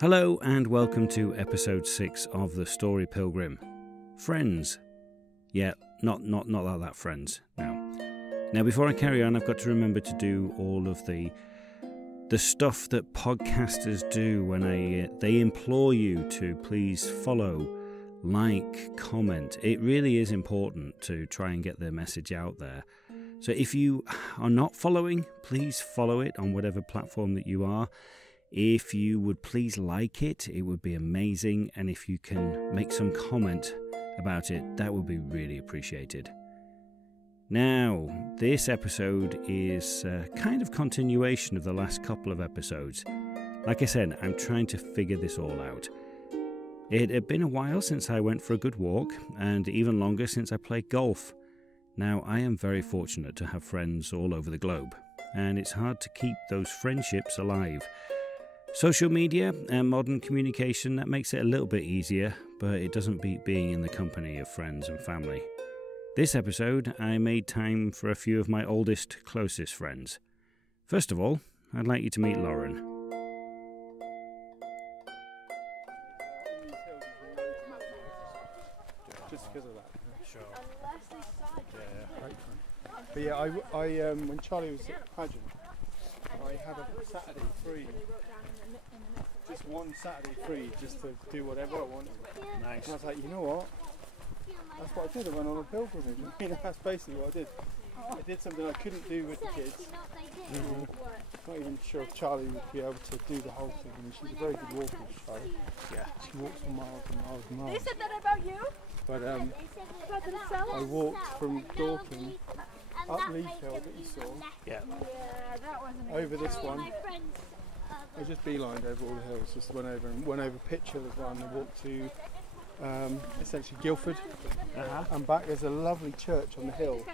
Hello and welcome to episode 6 of the story Pilgrim. Friends. Yeah, not that friends. Now before I carry on, I've got to remember to do all of the stuff that podcasters do when they implore you to please follow, like, comment. It really is important to try and get their message out there. So if you are not following, please follow it on whatever platform that you are. If you would please like it, it would be amazing. And if you can make some comment about it, that would be really appreciated. Now, this episode is a kind of continuation of the last couple of episodes. Like I said, I'm trying to figure this all out. It had been a while since I went for a good walk, and even longer since I played golf. Now, I am very fortunate to have friends all over the globe, and it's hard to keep those friendships alive. Social media and modern communication, that makes it a little bit easier, but it doesn't beat being in the company of friends and family. This episode, I made time for a few of my oldest, closest friends. First of all, I'd like you to meet Lauren. Just because of that. Sure. But yeah, I when Charlie was at the pageant, I had a Saturday free. Just one Saturday free, just to do whatever I wanted. Nice. And I was like, you know what? That's what I did. I went on a pilgrimage. That's basically what I did. I did something I couldn't do with the kids. Not even sure if Charlie would be able to do the whole thing. I mean, she's a very good walker, Charlie. Yeah. She walks for miles and miles and miles. They said that about you? But About themselves? I walked from Dorking up Leaf Hill that you saw. Yeah, that wasn't over this one. I just beelined over all the hills, just went over Pitcher as well, and I walked to essentially Guildford and back. There's a lovely church on the hill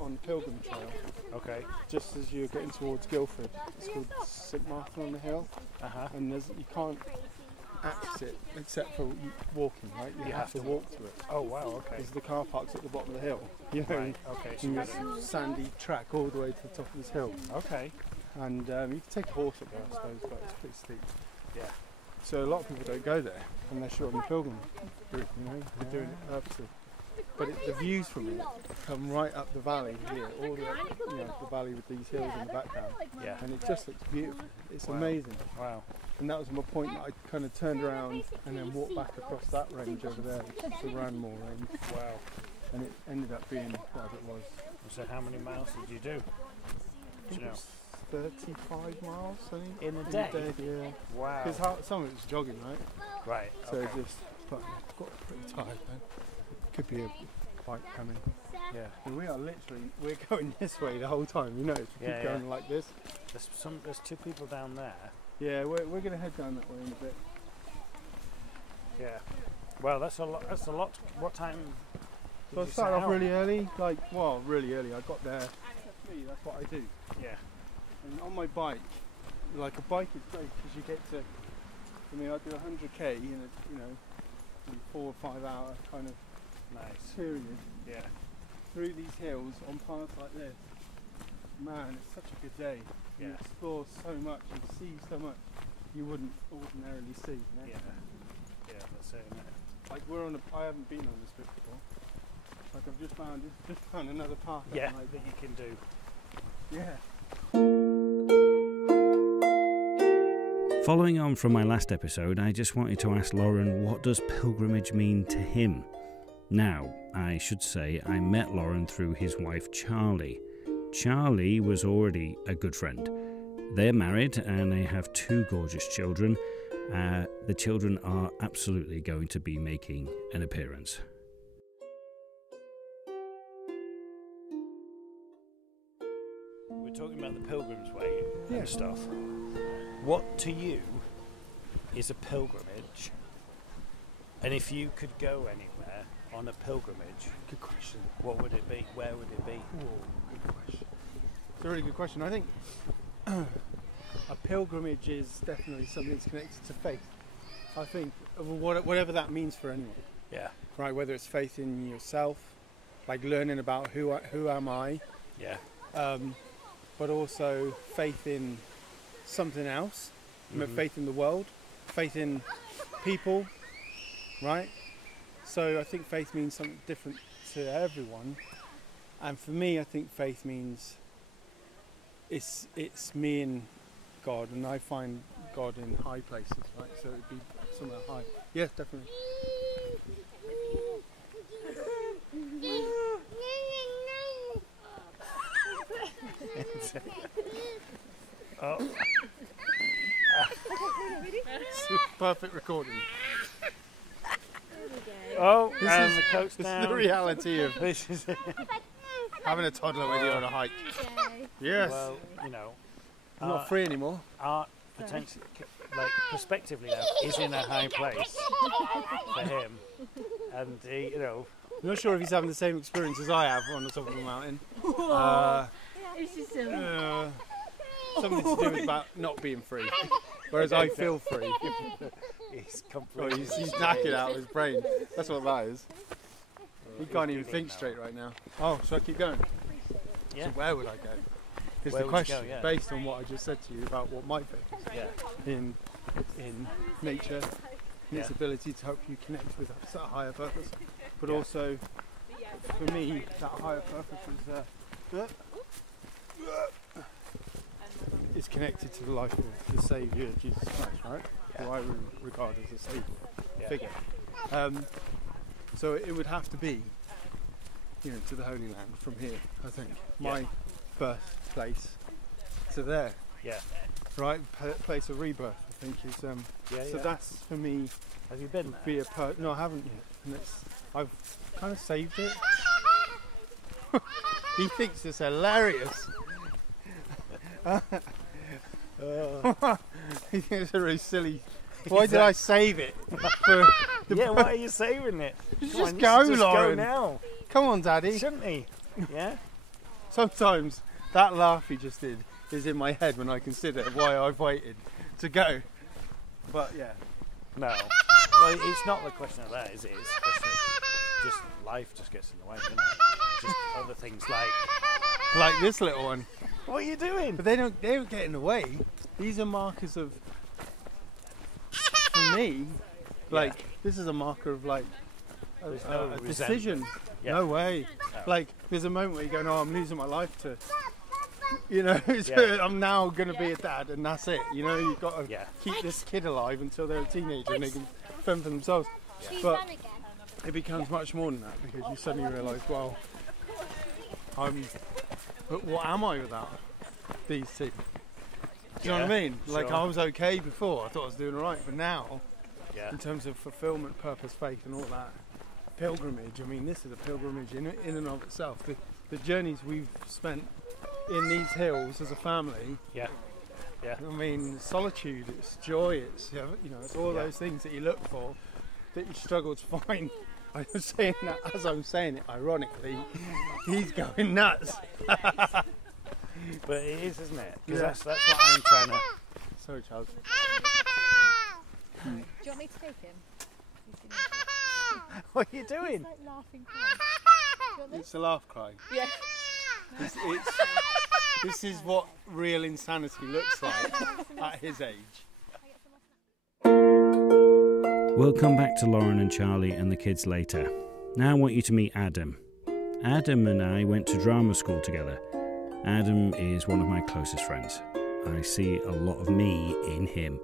on the Pilgrim Trail. Okay. Just as you're getting towards Guildford, it's called St Martin on the Hill, and you can't access it except for walking, right? You have to walk to it. Oh wow, okay. Because the car park's at the bottom of the hill. You know, right. Okay. So there's a sandy track all the way to the top of this hill. Okay. And you can take a horse up there, I suppose, but it's pretty steep. Yeah. So a lot of people don't go there unless you're on the pilgrim route, you know, they're doing it purposely. But the views from it come right up the valley here, all the valley with these hills in the background. Yeah. And it just looks beautiful. It's amazing. Wow. And that was my point, that I kind of turned around and then walked back across that range over there, which is the Ranmore range. Wow. And it ended up being whatever it was. So how many miles did you do? Do you know? 35 miles, I think. In a day? Yeah. Wow. Because some of it was jogging, right? Right. So but I got pretty tired then. Could be a bike coming. Yeah. And we're going this way the whole time, you know. We keep going like this. There's two people down there. Yeah, we're going to head down that way in a bit. Yeah. Well, that's a lot. What time? So I started off really early. Really early. I got there. That's what I do. Yeah. And on my bike, like a bike is great because you get to. I mean, I do 100k in a 4 or 5 hour kind of period. Yeah. Through these hills on paths like this. Man, it's such a good day. Yeah. You explore so much and see so much you wouldn't ordinarily see. You know? Yeah. Yeah, that's it. Like I haven't been on this bit before. Like I've just found another path. Yeah, that you can do. Yeah. Following on from my last episode, I just wanted to ask Lauren, what does pilgrimage mean to him? Now, I should say I met Lauren through his wife Charlie. Charlie was already a good friend. They're married and they have 2 gorgeous children. The children are absolutely going to be making an appearance. We're talking about the Pilgrim's Way and stuff. What to you is a pilgrimage? And if you could go anywhere on a pilgrimage, good question. What would it be? Where would it be? Ooh, good question. It's a really good question. I think a pilgrimage is definitely something that's connected to faith. I think whatever that means for anyone. Yeah. Right. Whether it's faith in yourself, like learning about who am I. Yeah. But also faith in something else, faith in the world, faith in people, right? So I think faith means something different to everyone, and for me, I think faith means it's me and God, and I find God in high places, right? So it'd be somewhere high. Yes, definitely. Oh. It's a perfect recording. Oh, This and is- the coat's This down. is the reality of This is it. having a toddler with you on a hike. Yes. Well, you know, It's not free anymore. art potentially, like prospectively, though, is in a high place for him, and he, you know, I'm not sure if he's having the same experience as I have on the top of the mountain. It's just a Something to do with about not being free. Whereas I feel free. he's Oh, completely. he's knackered out of his brain. That's what that is. He can't even think straight right now. Oh, should I keep going? Yeah. So where would I go? Is Where the would you question go, yeah. based on what I just said to you about what my faith is Yeah. in nature, and its Yeah. ability to help you connect with a higher purpose, but Yeah. also for me that higher purpose is connected to the life of the Saviour Jesus Christ, right? Yeah. Who I regard as a saviour Yeah. figure. So it would have to be, you know, to the Holy Land from here. I think my birthplace to there, Yeah. right? Place of rebirth. I think is. Yeah. So Yeah. that's for me. Have you been there? Be a no, I haven't yet, and I've kind of saved it. He thinks it's hilarious. He thinks it's a really silly. Why did I save it? For the Yeah. Why are you saving it? Just Come on, go, just Lauren. Go now, Come on, Daddy. shouldn't he? Yeah. Sometimes that laugh he just did is in my head when I consider why I've waited to go. But yeah, No. Well, it's not the question of that, is it? It's the question of just life just gets in the way, doesn't it? Just other things like. this little one. What are you doing? But they don't get in the way. These are markers of, for me, like this is a marker of like There's no a resentment. decision. Yeah. No way. No. Like there's a moment where you go, no, I'm losing my life to, you know, Yeah. I'm now going to be a dad and that's it. You know, you've got to Yeah. keep this kid alive until they're a teenager and they can fend for themselves. But it becomes much more than that because you suddenly realise, well, but what am I without these two? Do you know what I mean? Like sure. I was okay before, I thought I was doing alright, but now, Yeah. in terms of fulfilment, purpose, faith and all that, pilgrimage, I mean this is a pilgrimage in and of itself. The journeys we've spent in these hills as a family, Yeah. Yeah. I mean solitude, it's joy, it's, you know, it's all Yeah. those things that you look for that you struggle to find. I was saying that as I'm saying it, ironically, he's going nuts. But it is, isn't it? Because Yeah. that's what I'm trying to. Sorry, Charles. Do you want me to take him? What are you doing? He's like laughing. Do you want this? It's a laugh cry. Yeah. This is what real insanity looks like at his age. We'll come back to Lauren and Charlie and the kids later. Now I want you to meet Adam. Adam and I went to drama school together. Adam is one of my closest friends. I see a lot of me in him.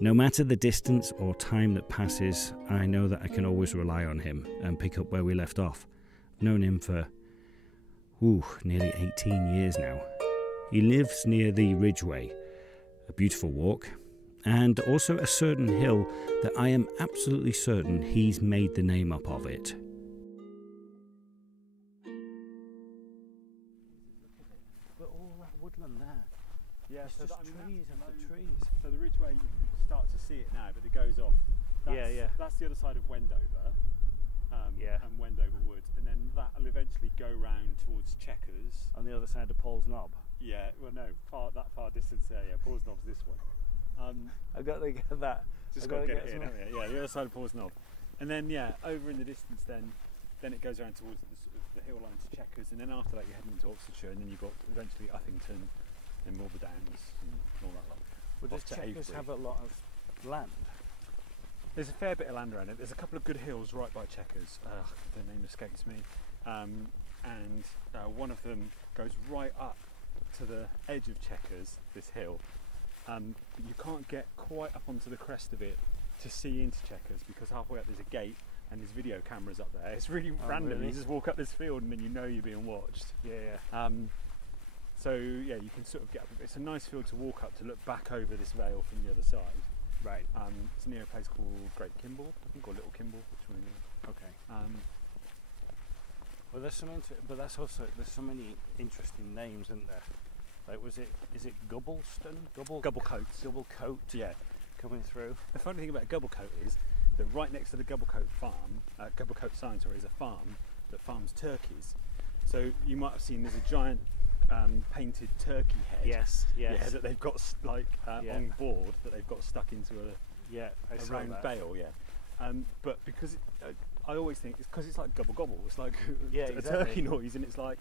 No matter the distance or time that passes, I know that I can always rely on him and pick up where we left off. I've known him for nearly 18 years now. He lives near the Ridgeway, a beautiful walk, and also a certain hill that I am absolutely certain he's made the name up of it. But all that woodland there. Yeah, It's so just that, I mean, trees that's after below- trees. So the Ridgeway, you can start to see it now, but it goes off. That's, Yeah. That's the other side of Wendover, Yeah. and Wendover Wood, and then that'll eventually go round towards Chequers. On the other side of Paul's Knob. Yeah, well, no, that far distance there. Yeah, Paul's Knob's this one. I've got to get that. Just I've got to get it some- in, haven't you? Yeah, the other side of Paul's Knob, and then over in the distance, then it goes around towards the hill line to Chequers, and then after that you're heading into Oxfordshire, and then you've got eventually Uppington and Wilbur Downs and all that lot. Well, does off to Chequers Avebury. have a lot of land? There's a fair bit of land around it. There's a couple of good hills right by Chequers. The name escapes me. And one of them goes right up to the edge of Chequers, this hill. But you can't get quite up onto the crest of it to see into Chequers because halfway up there's a gate and there's video cameras up there. It's really random. Really? You just walk up this field and then you know you're being watched. Yeah. So yeah, you can sort of get up. It's a nice field to walk up to look back over this vale from the other side. Right. It's near a place called Great Kimble, I think, or Little Kimble, which one is it? Okay. Well, there's some, but that's also there's so many interesting names, isn't there? Like, is it Gubbleston? Gubblecote. Gubblecote. Yeah. Coming through. The funny thing about Gubblecote is that right next to the Gubblecote farm, Gubblecote Sign, is a farm that farms turkeys. So you might have seen there's a giant painted turkey head. Yes. Yeah, that they've got on board that they've got stuck into a round bale. Yeah. But because I always think it's because it's like gobble gobble. It's like a turkey noise, and it's like,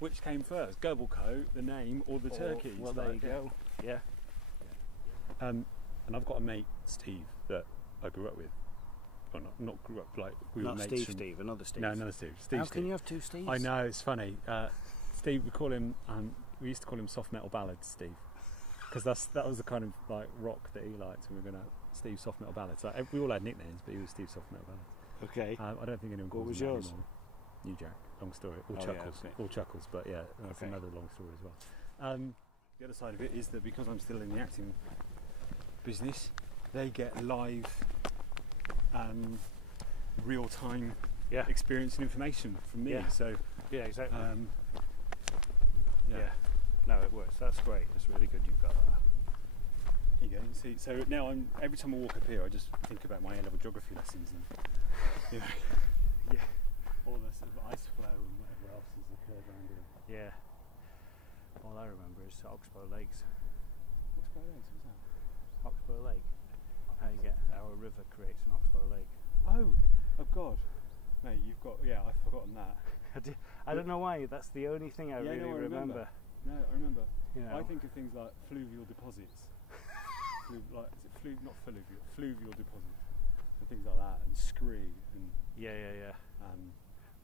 which came first, Gubblecote, the name, or the turkeys? Well, there you go. Yeah. And I've got a mate, Steve, that I grew up with. Well, not grew up, like we were mates. Not Steve, another Steve. No, another Steve. How can you have two Steves? I know, it's funny. Steve, we call him. We used to call him Soft Metal Ballads, Steve, because that was the kind of like rock that he liked. And we were gonna Steve Soft Metal Ballads. Like, we all had nicknames, but he was Steve Soft Metal Ballads. Okay. I don't think anyone calls What was him that yours? anymore. New Jack. Long story. All Oh, chuckles. yeah, okay. All chuckles. But yeah, that's another long story as well. The other side of it is that because I'm still in the acting business, they get live, real-time experience and information from me. Yeah. So Yeah, exactly. yeah. No, it works. That's great. It's really good you've got that. Here you go. See, so now every time I walk up here, I just think about my A-level geography lessons and all the sort of ice flow and whatever else has occurred around here. Yeah. All I remember is Oxbow Lakes. Oxbow Lakes, what's that? Oxbow Lake. How you get our river creates an Oxbow Lake. Oh God, mate, you've got I've forgotten that. I don't know why. That's the only thing I really remember. No, I remember. You know. I think of things like fluvial deposits, fluvial deposits, and things like that, and scree, and Yeah.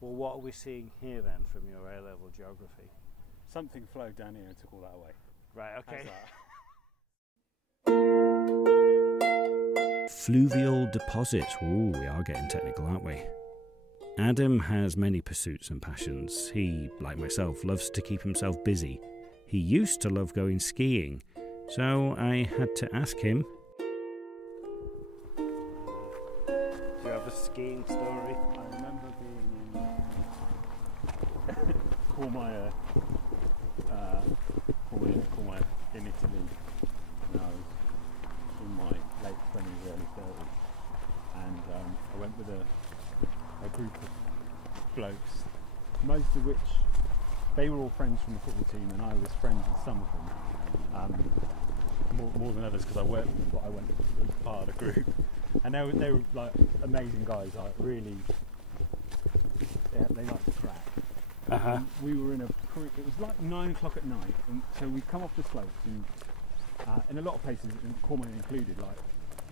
Well, what are we seeing here then from your A-level geography? something flowed down here and took all that away. Right. Okay. How's that? Fluvial deposits. Ooh, we are getting technical, aren't we? Adam has many pursuits and passions. He, like myself, loves to keep himself busy. He used to love going skiing, so I had to ask him. Do you have a skiing story? I remember being in Courmayeur in Italy when I was in my late 20s, early 30s, and I went with a group of blokes, most of which they were all friends from the football team, and I was friends with some of them, more than others because I worked with them, but I went as part of the group, and they were like amazing guys, like really, they liked to crack. We were in it was like 9 o'clock at night, and so we'd come off the slopes, and in a lot of places, Cornwall included, like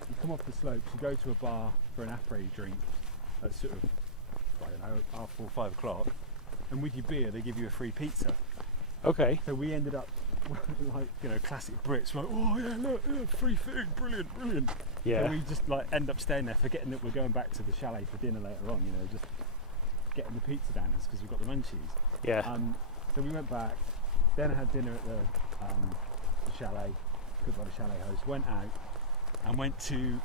you come off the slopes, you go to a bar for an après drink at sort of, I don't know, half 4, 5 o'clock, and with your beer they give you a free pizza. Okay. So we ended up like, you know, classic Brits, like, oh yeah, look, free food, brilliant. Yeah. So we just like end up staying there, forgetting that we're going back to the chalet for dinner later on, you know, just getting the pizza down us because we've got the munchies. Yeah. So we went back, then I had dinner at the chalet, cooked by the chalet host, went out and went to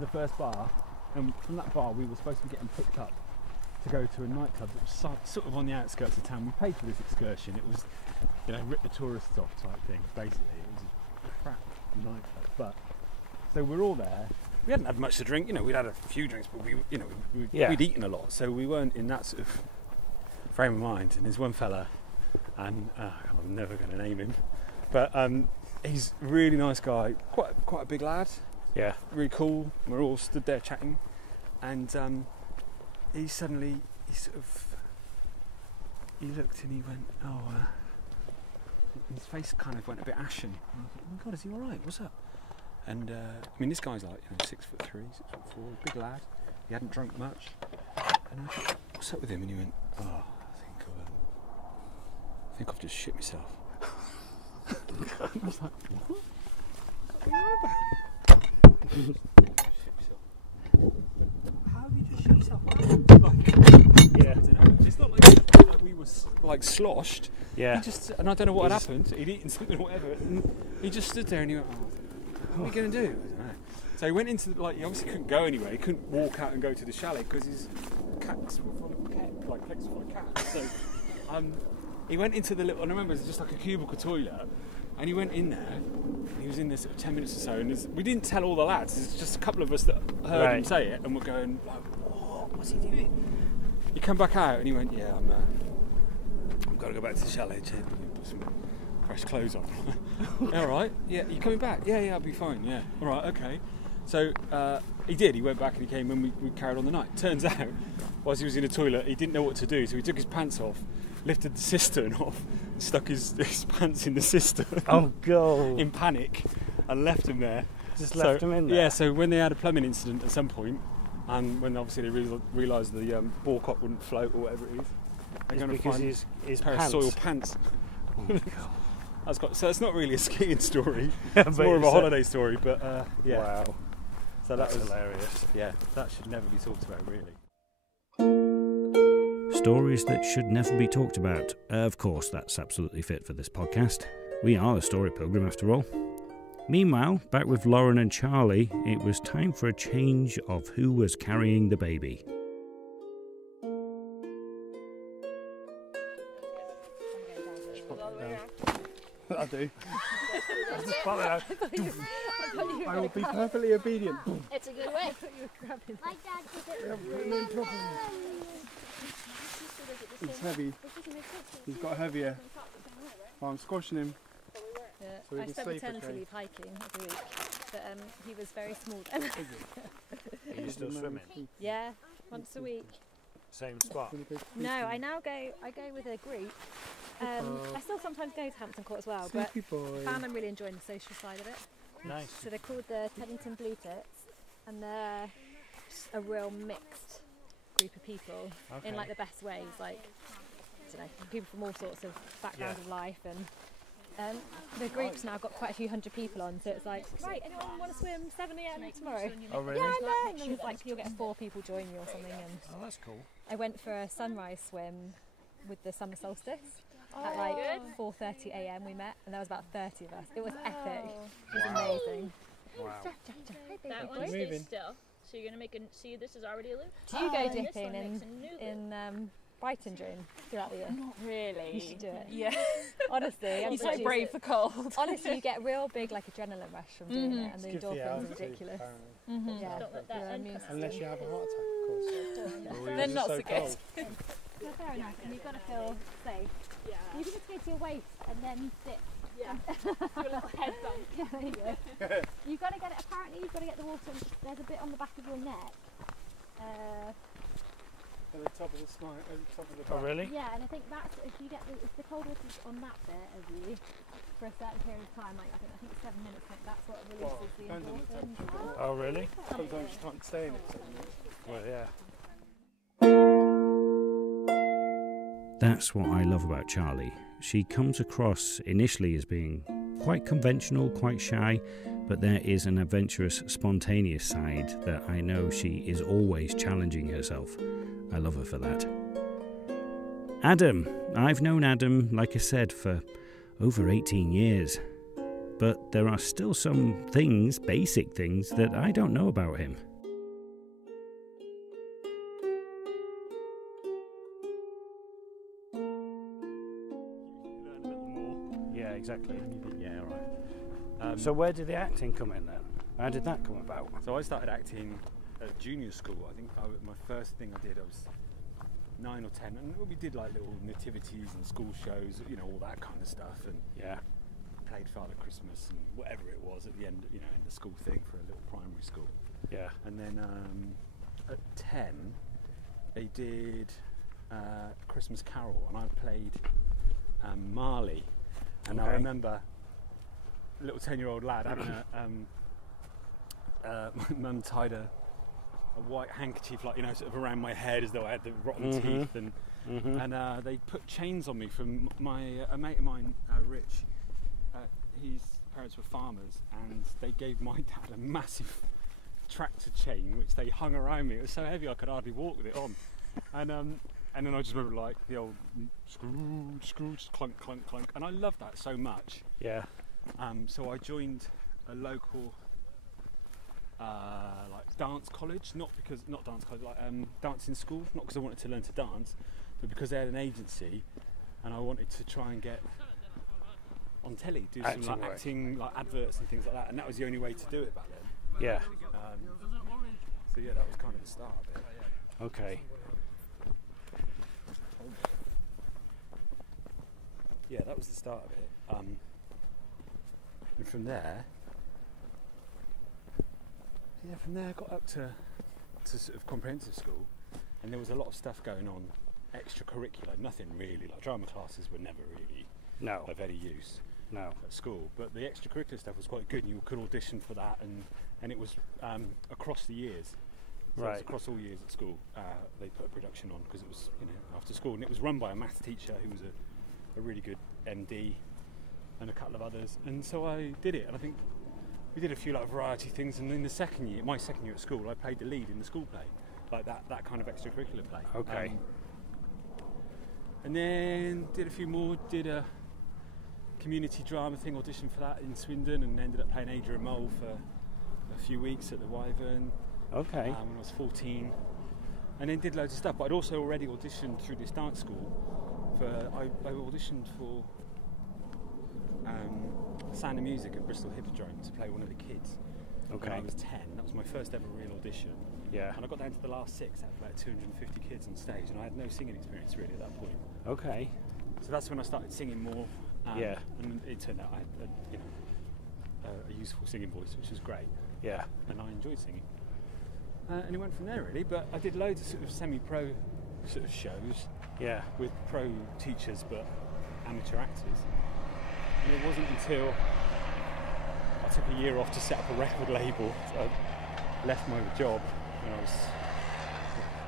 the first bar, and from that bar we were supposed to be getting picked up to go to a nightclub that was sort of on the outskirts of town. We paid for this excursion. It was, you know, rip the tourists off type thing, basically. It was a crap nightclub. But so we're all there. We hadn't had much to drink, you know, we'd had a few drinks, but we'd eaten a lot, so we weren't in that sort of frame of mind. And there's one fella, and I'm never going to name him, but he's a really nice guy, quite a big lad. Yeah. Really cool. We're all stood there chatting, and he looked and he went, his face kind of went a bit ashen. And I was like, oh my God, is he all right? What's up? And I mean, this guy's like 6'3", 6'4", big lad. He hadn't drunk much. And I thought, what's up with him? And he went, oh, I think I've just shit myself. I was like, what? How have you just shit yourself? Yeah. It's not like we were like sloshed. Yeah. He just, and I don't know what had happened. He'd eaten something or whatever. And he just stood there and he went, oh, what are we going to do? I don't know. So he went into he obviously couldn't go anywhere. He couldn't walk out and go to the chalet because his cats were full of cats, like cats full of cats. So he went into the little, I remember it was just like a cubicle toilet, and he went in there, and he was in there sort of 10 minutes or so, and we didn't tell all the lads, there's just a couple of us that heard him say it, and we're going, like, what's he doing? He come back out, and he went, yeah, I've got to go back to the chalet, Chip, and put some fresh clothes on. All right, yeah, you coming back? Yeah, I'll be fine, yeah. All right, okay. So he did, he went back and he came and we carried on the night. Turns out, whilst he was in the toilet, he didn't know what to do, so he took his pants off, lifted the cistern off, and stuck his pants in the cistern. Oh, God. In panic, and left him there. Just left him in there? Yeah, so when they had a plumbing incident at some point, and when obviously they realised the ball cock wouldn't float or whatever it is, they're going to find his pair pants. of soil pants. Oh, God. So it's not really a skiing story, Yeah, it's more of a holiday story, but yeah. Wow. So That's hilarious. Yeah, that should never be talked about, really. Stories that should never be talked about. Of course, that's absolutely fit for this podcast. We are the Story Pilgrim, after all. Meanwhile, back with Lauren and Charlie, it was time for a change of who was carrying the baby. I do. I will be perfectly obedient. It's a good way. My dad did it. He's heavy. He's got heavier. I'm squashing him. Yeah. So we I can spent sleep, maternity okay. leave hiking every week, but he was very small then. Are you still swimming? Yeah, once a week. Same spot? No, I go with a group. I still sometimes go to Hampton Court as well, but Sleepy boy. I found I'm really enjoying the social side of it. Nice. So they're called the Teddington Blue Tits, and they're a real mixed group of people in like the best ways. Like, I don't know, people from all sorts of backgrounds of life, and the group's now got quite a few hundred people on. So it's like, right, anyone want to swim 7 a.m. tomorrow? Oh, really? Yeah, I know. And then it's like you'll get 4 people join you or something. And Oh, that's cool. I went for a sunrise swim with the summer solstice. At like 4:30 a.m. we met, and there was about 30 of us. It was epic. It was amazing. Wow. That one stays still. So you're gonna make a. See, this is already a loop. Do you go This dipping one makes a new loop. in Brighton throughout the year? Not really. You should do it. Yeah. Honestly, You so brave the cold. Honestly, you get real big like adrenaline rush from doing it, and the Good for your endorphins are altitude, ridiculous. apparently. Yeah, Don't let that your end immune come out. Unless you have a heart attack, of course. They're not so good. No, fair enough. And you've got to feel safe. Yeah. You can just go to your waist and then sit. Yeah. Do a little head bump. Yeah, there you go. You've got to get it. Apparently, you've got to get the water. There's a bit on the back of your neck. At the top of the spine, at the top of the Oh, back. really? Yeah, and I think that's if you get if the cold water's on that bit of you for a certain period of time, like I think it's 7 minutes. That's what releases the depends on the endorphins. Oh, really? Sometimes you can't stay in it. So Well, yeah. That's what I love about Charlie. She comes across initially as being quite conventional, quite shy, but there is an adventurous, spontaneous side that I know she is always challenging herself. I love her for that. Adam. I've known Adam, like I said, for over 18 years. But there are still some things, basic things, that I don't know about him. Learn a little more. Yeah, exactly. Yeah, right. So where did the acting come in then? How did that come about? So I started acting at junior school. I think my first thing I did, I was 9 or 10, and we did like little nativities and school shows, you know, all that kind of stuff, and Yeah. played Father Christmas and whatever it was at the end, you know, in the school thing for a little primary school. Yeah. And then at 10, they did Christmas Carol, and I played Marley. And I Okay. remember a little 10-year-old lad having my mum tied a white handkerchief, like, you know, sort of around my head as though I had the rotten teeth, and they put chains on me from a mate of mine, Rich. His parents were farmers, and they gave my dad a massive tractor chain which they hung around me. It was so heavy I could hardly walk with it on, and then I just remember like the old scrooge, clunk, clunk, clunk, and I loved that so much. Yeah. So I joined a local like dance college, dancing school, not because I wanted to learn to dance, but because they had an agency, and I wanted to try and get on telly, do some like acting, like adverts and things like that, and that was the only way to do it back then. Yeah. So yeah, that was kind of the start of it. Okay. Yeah, that was the start of it. And from there I got up to sort of comprehensive school, and there was a lot of stuff going on, extracurricular, nothing really, like drama classes were never really of any use at school, but the extracurricular stuff was quite good, and you could audition for that, and it was across the years. So it was across all years at school, they put a production on, because it was, you know, after school, and it was run by a maths teacher who was a really good MD, and a couple of others, and so I did it, and I think we did a few like variety things, and in my second year at school, I played the lead in the school play, like that kind of extracurricular play. Okay. And then did a few more, did a community drama thing, auditioned for that in Swindon, and ended up playing Ada and Mole for a few weeks at the Wyvern. Okay. When I was 14, and then did loads of stuff. But I'd also already auditioned through this dance school I auditioned for Sound of Music at Bristol Hippodrome to play one of the kids. Okay. When I was 10. That was my first ever real audition. Yeah. And I got down to the last 6 out of about 250 kids on stage, and I had no singing experience really at that point. Okay. So that's when I started singing more. Yeah. And it turned out I had a useful singing voice, which was great. Yeah. And I enjoyed singing. And it went from there really, but I did loads of sort of semi-pro sort of shows. Yeah. With pro teachers but amateur actors. And it wasn't until I took a year off to set up a record label. So I left my job when I was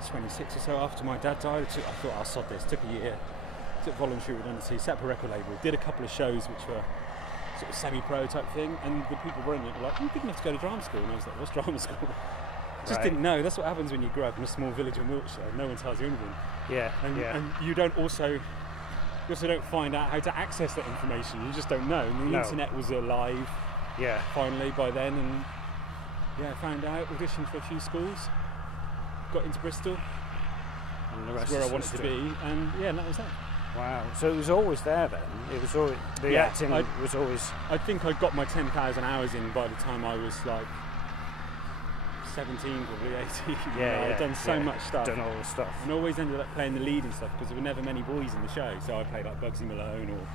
26 or so after my dad died. I thought I'll sod this. Took a year, took voluntary redundancy, set up a record label, did a couple of shows which were sort of semi-pro type thing, and the people running it were like, "You didn't have to go to drama school," and I was like, "What's drama school?" Just didn't know. That's what happens when you grow up in a small village in Wiltshire. No one tells you anything. Yeah. And you also don't find out how to access that information. You just don't know. And the internet was alive. Yeah. Finally by then, and I found out, auditioned for a few schools, got into Bristol. And the rest That's where is I wanted to be, and that was that. Wow. So it was always there then. It was always acting was always. I think I got my 10,000 hours in by the time I was like 17, probably 18. I'd done so much stuff. Done all the stuff. And always ended up playing the lead and stuff because there were never many boys in the show. So I played like Bugsy Malone or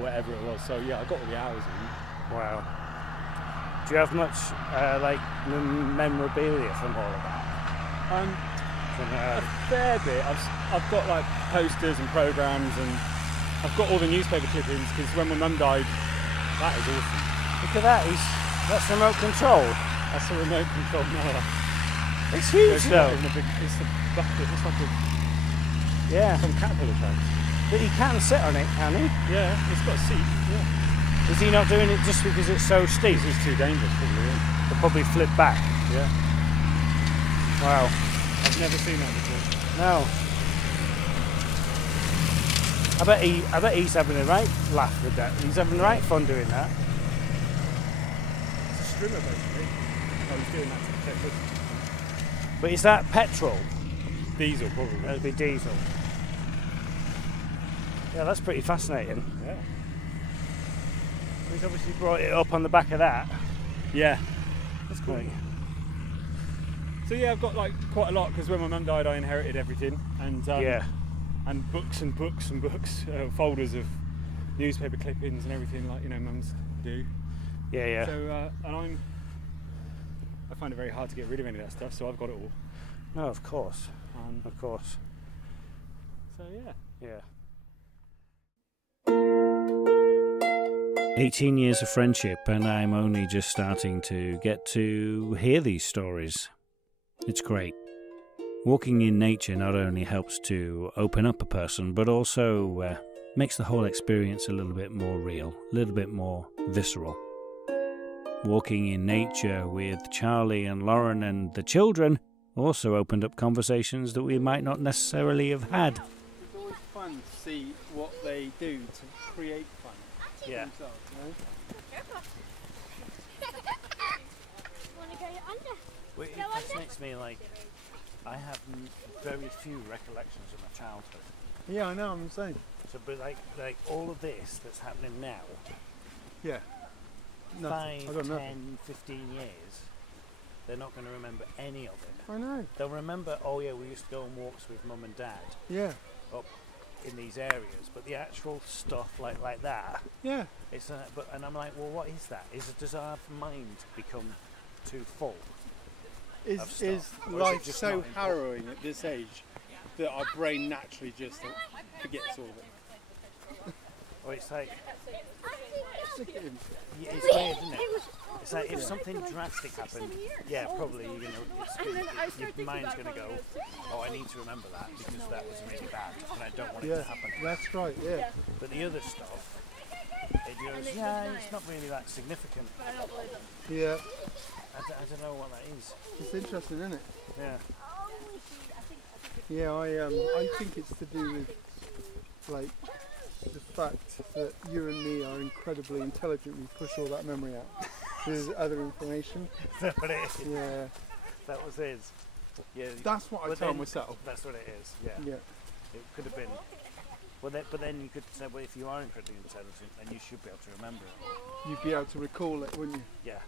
whatever it was. So I got all the hours in. Wow. Do you have much memorabilia from all of that? A fair bit. I've got like posters and programmes, and I've got all the newspaper clippings because when my mum died, that is awesome. Look at that. That's remote control. That's a remote control mower. It's huge though. It's a bucket. It's like some caterpillar tank. But he can sit on it, can he? Yeah, it's got a seat. Yeah. Is he not doing it just because it's so steep? It's too dangerous, probably. Yeah. He'll probably flip back. Yeah. Wow. I've never seen that before. No. I bet he's having a right laugh with that. He's having the right fun doing that. It's a strimmer basically. I was doing that to protect us. But is that petrol? Diesel probably. That'd be diesel. Yeah, that's pretty fascinating. Yeah. He's obviously brought it up on the back of that. Yeah. That's cool. Right. So I've got like quite a lot because when my mum died, I inherited everything, and books and books and books, folders of newspaper clippings and everything like mums do. Yeah. So I find it very hard to get rid of any of that stuff, so I've got it all. No, of course. Of course. So Yeah. 18 years of friendship, and I'm only just starting to get to hear these stories. It's great. Walking in nature not only helps to open up a person, but also makes the whole experience a little bit more real, a little bit more visceral. Walking in nature with Charlie and Lauren and the children also opened up conversations that we might not necessarily have had. It's always fun to see what they do to create fun. Yeah. Themselves, you know? Well, it fascinates me, like, I have very few recollections of my childhood. Yeah, I know, I'm the same. So, but like all of this that's happening now, Yeah. 5, I got 10, 15 years, they're not going to remember any of it. I know. They'll remember, oh yeah, we used to go on walks with mum and dad Yeah. up in these areas, but the actual stuff like that, Yeah. it's and I'm like, well, what is that? Does our mind become too full? Is Or is it life just so not important? harrowing at this age that our brain naturally just forgets all of it? Or it's like, Look at him. yeah, it's weird, isn't it? It's like if something drastic happened, yeah, probably your mind's going to go, oh, I need to remember that because that was really bad and I don't want it Yeah, to happen. that's right, yeah. But the other stuff, it goes, yeah, it's not really that significant. Yeah. I don't know what that is. It's interesting, isn't it? Yeah. Yeah, I think it's to do with, like, the fact that you and me are incredibly intelligent. We push all that memory out. There's other information. Is that what it is? Yeah. That was his. Yeah. That's what I But tell then- myself. That's what it is. Yeah. Yeah. It could have been. Well, but then you could say, well, if you are incredibly intelligent, then you should be able to remember it. You'd be able to recall it, wouldn't you? Yeah.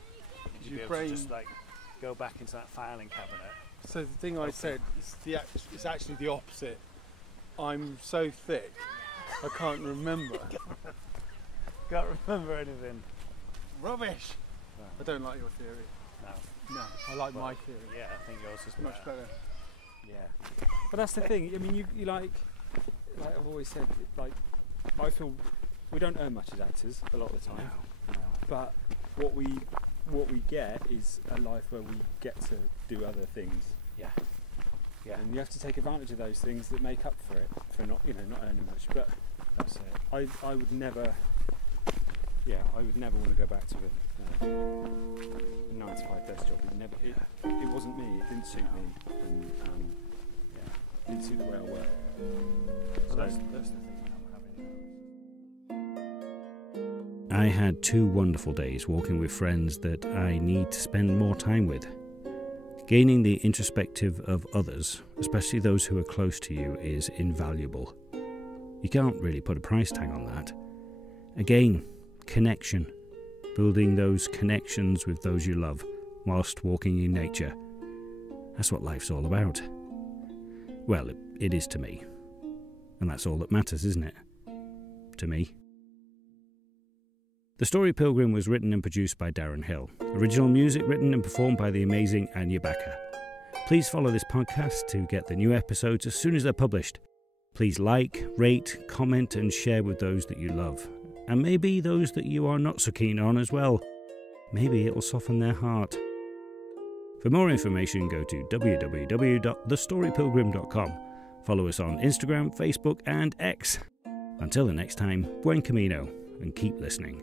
You'd Your be able brain- to just like go back into that filing cabinet. So the thing I said is it's actually the opposite. I'm so thick, I can't remember. Can't remember anything. Rubbish! No. I don't like your theory. No. No, I like Well, my theory. Yeah, I think yours is Much better. Yeah. But that's the thing. I mean, you like I've always said, like, I feel we don't earn much as actors a lot of the time. No. But what we get is a life where we get to do other things. Yeah. Yeah. And you have to take advantage of those things that make up for it, for not earning much. But That's it. I would never want to go back to a 9 to 5 desk job. It wasn't me. It didn't suit me, and it didn't suit the way I work. So So that's the thing I'm having. I had 2 wonderful days walking with friends that I need to spend more time with. Gaining the introspective of others, especially those who are close to you, is invaluable. You can't really put a price tag on that. Again, connection. Building those connections with those you love whilst walking in nature. That's what life's all about. Well, it is to me. And that's all that matters, isn't it? To me. The Story Pilgrim was written and produced by Darren Hill. Original music written and performed by the amazing Anya Backer. Please follow this podcast to get the new episodes as soon as they're published. Please like, rate, comment and share with those that you love. And maybe those that you are not so keen on as well. Maybe it will soften their heart. For more information, go to www.thestorypilgrim.com. Follow us on Instagram, Facebook and X. Until the next time, buen camino and keep listening.